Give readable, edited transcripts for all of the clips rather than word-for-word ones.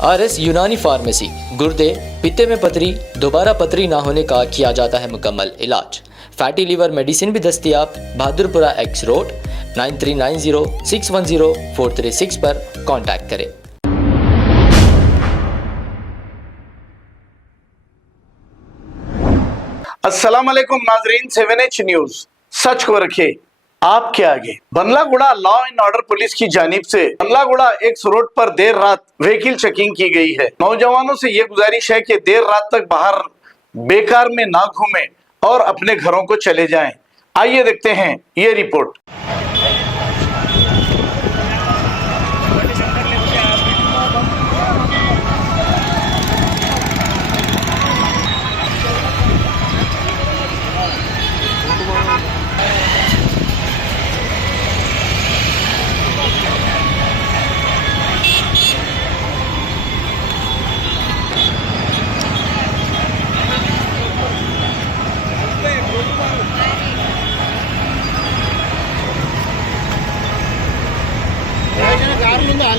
RS यूनानी फार्मेसी, गुर्दे, पित्ते में पथरी, दोबारा पथरी ना होने का किया जाता है मुकम्मल इलाज। फैटी लीवर मेडिसिन भी दस्तियाब। बहादुरपुरा X रोड 9390610436 पर कांटेक्ट करें। अस्सलाम वालेकुम नाजरीन, 7H न्यूज सच को रखे आपके आगे। बंगलागुड़ा लॉ एंड ऑर्डर पुलिस की जानिब से बंगलागुड़ा X रोड पर देर रात व्हीकल चेकिंग की गई है। नौजवानों से ये गुजारिश है कि देर रात तक बाहर बेकार में ना घूमें और अपने घरों को चले जाएं। आइए देखते हैं ये रिपोर्ट।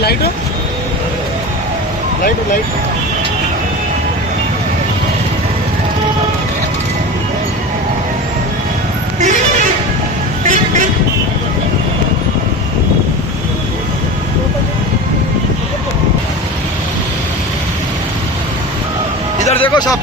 लाइट लाइट लाइट इधर देखो सब।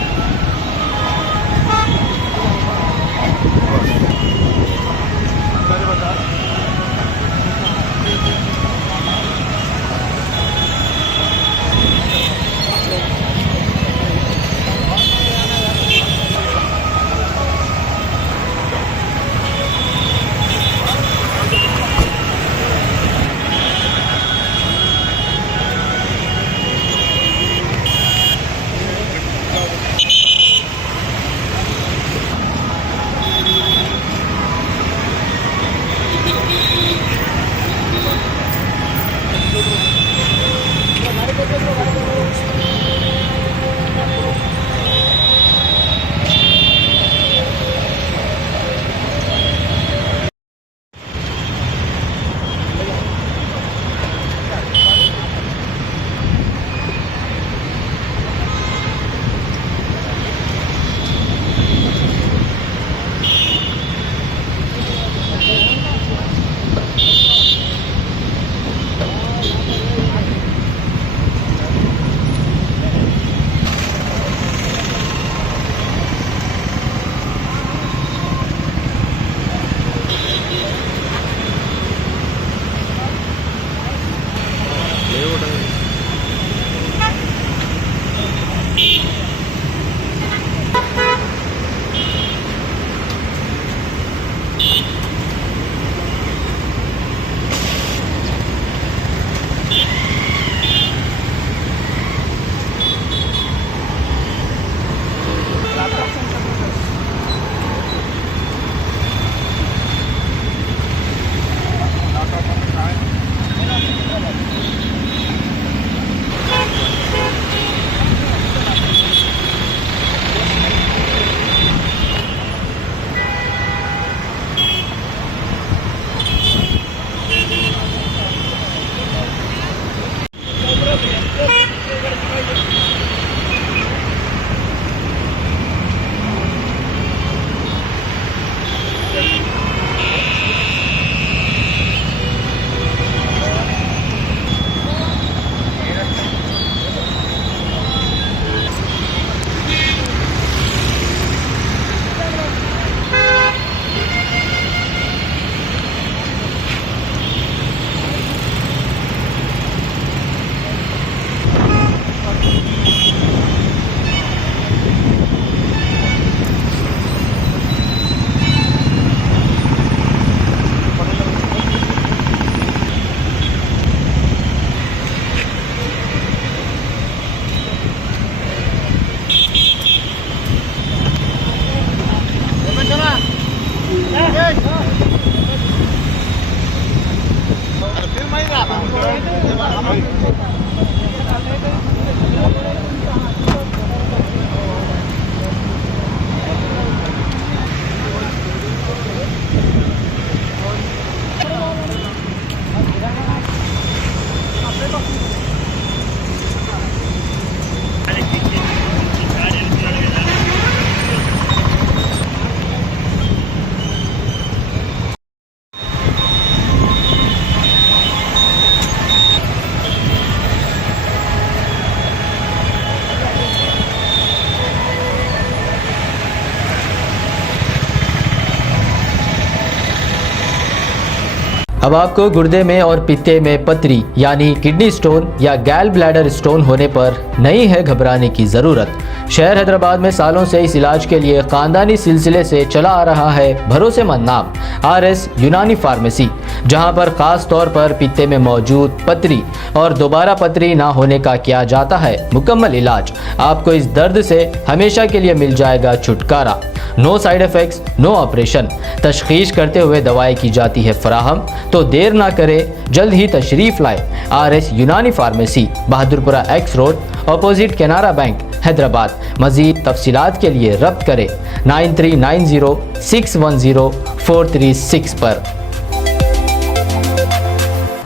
अब आपको गुर्दे में और पित्ते में पथरी यानी किडनी स्टोन या गैल ब्लैडर स्टोन होने पर नहीं है घबराने की जरूरत। शहर हैदराबाद में सालों से इस इलाज के लिए खानदानी सिलसिले से चला आ रहा है भरोसेमंद नाम RS यूनानी फार्मेसी, जहां पर खास तौर पर पित्ते में मौजूद पथरी और दोबारा पथरी ना होने का किया जाता है मुकम्मल इलाज। आपको इस दर्द से हमेशा के लिए मिल जाएगा छुटकारा। No side effects, no operation. तशखीस करते हुए दवाएं की जाती है फराहम। तो देर ना करें, जल्द ही तशरीफ लाए RS Unani pharmacy, Bahadurpura X road, opposite Canara bank, Hyderabad. मजीद तफसीलात के लिए रब्त करें 9390610436 पर।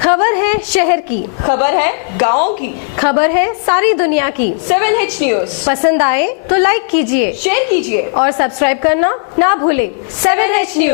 खबर है शहर की, खबर है गाँव की, खबर है सारी दुनिया की। 7H न्यूज पसंद आए तो लाइक कीजिए, शेयर कीजिए और सब्सक्राइब करना ना भूलें। 7H news.